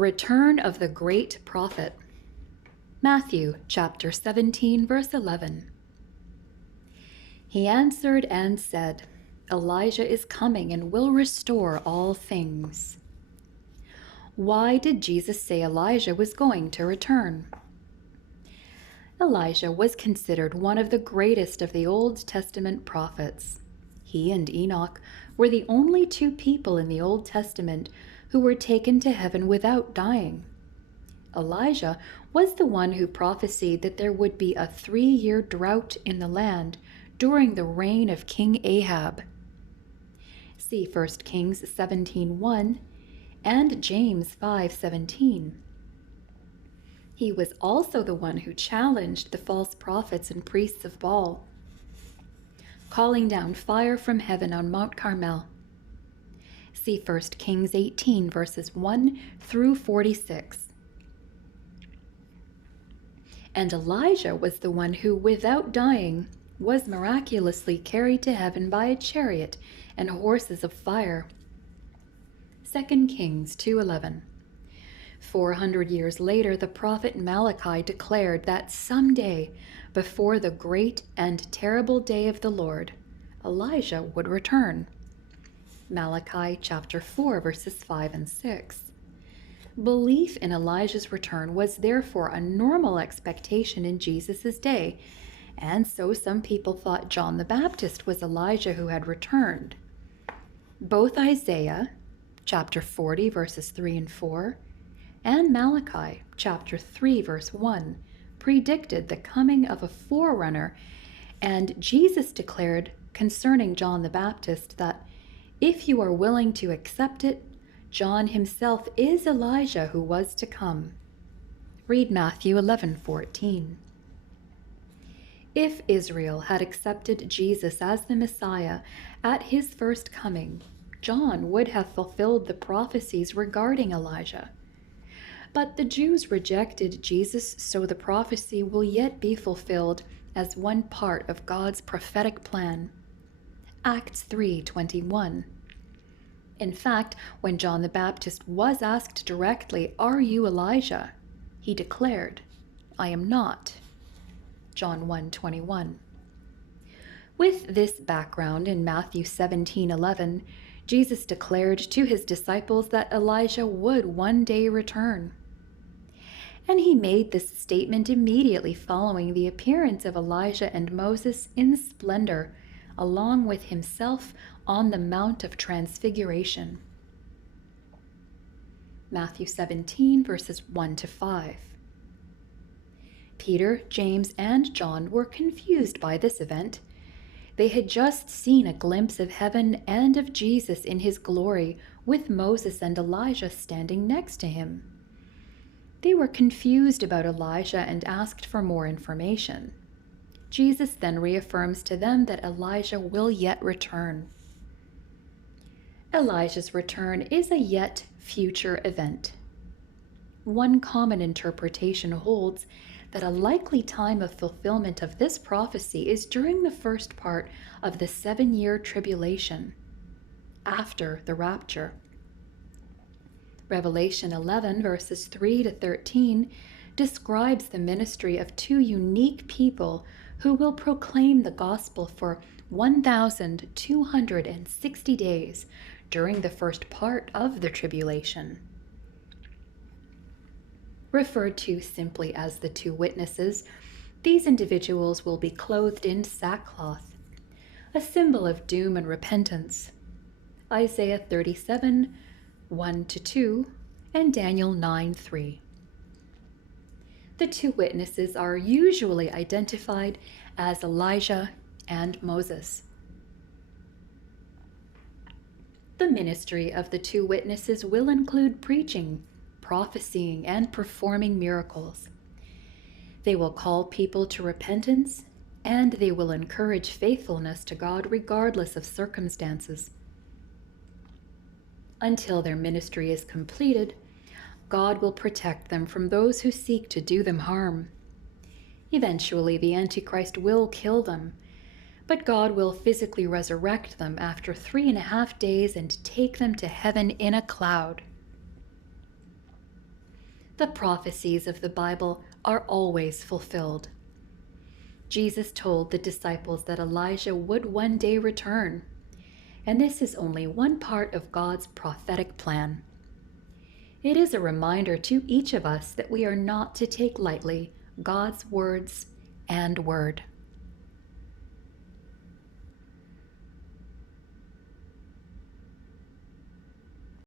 Return of the Great Prophet. Matthew chapter 17, verse 11. He answered and said, Elijah is coming and will restore all things. Why did Jesus say Elijah was going to return? Elijah was considered one of the greatest of the Old Testament prophets. He and Enoch were the only two people in the Old Testament who were taken to heaven without dying. Elijah was the one who prophesied that there would be a 3-year drought in the land during the reign of King Ahab. See 1 Kings 17:1 and James 5:17. He was also the one who challenged the false prophets and priests of Baal, calling down fire from heaven on Mount Carmel. See 1 Kings 18, verses 1 through 46. And Elijah was the one who, without dying, was miraculously carried to heaven by a chariot and horses of fire. 2 Kings 2:11. 400 years later, the prophet Malachi declared that someday, before the great and terrible day of the Lord, Elijah would return. Malachi chapter 4, verses 5 and 6. Belief in Elijah's return was therefore a normal expectation in Jesus' day, and so some people thought John the Baptist was Elijah who had returned. Both Isaiah chapter 40, verses 3 and 4, and Malachi chapter 3, verse 1 predicted the coming of a forerunner, and Jesus declared concerning John the Baptist that if you are willing to accept it, John himself is Elijah who was to come. Read Matthew 11:14. If Israel had accepted Jesus as the Messiah at his first coming, John would have fulfilled the prophecies regarding Elijah. But the Jews rejected Jesus, so the prophecy will yet be fulfilled as one part of God's prophetic plan. Acts 3:21. In fact, when John the Baptist was asked directly, "Are you Elijah?" he declared, "I am not." John 1:21. With this background in Matthew 17:11, Jesus declared to his disciples that Elijah would one day return. And he made this statement immediately following the appearance of Elijah and Moses in splendor, along with himself on the Mount of Transfiguration. Matthew 17, verses 1 to 5. Peter, James, and John were confused by this event. They had just seen a glimpse of heaven and of Jesus in his glory, with Moses and Elijah standing next to him. They were confused about Elijah and asked for more information. Jesus then reaffirms to them that Elijah will yet return. Elijah's return is a yet future event. One common interpretation holds that a likely time of fulfillment of this prophecy is during the first part of the 7-year tribulation, after the rapture. Revelation 11, verses 3 to 13, describes the ministry of two unique people who will proclaim the gospel for 1,260 days during the first part of the tribulation. Referred to simply as the two witnesses, these individuals will be clothed in sackcloth, a symbol of doom and repentance. Isaiah 37, 1-2, and Daniel 9:3. The two witnesses are usually identified as Elijah and Moses. The ministry of the two witnesses will include preaching, prophesying, and performing miracles. They will call people to repentance, and they will encourage faithfulness to God regardless of circumstances. Until their ministry is completed, God will protect them from those who seek to do them harm. Eventually, the Antichrist will kill them, but God will physically resurrect them after 3.5 days and take them to heaven in a cloud. The prophecies of the Bible are always fulfilled. Jesus told the disciples that Elijah would one day return, and this is only one part of God's prophetic plan. It is a reminder to each of us that we are not to take lightly God's words and word.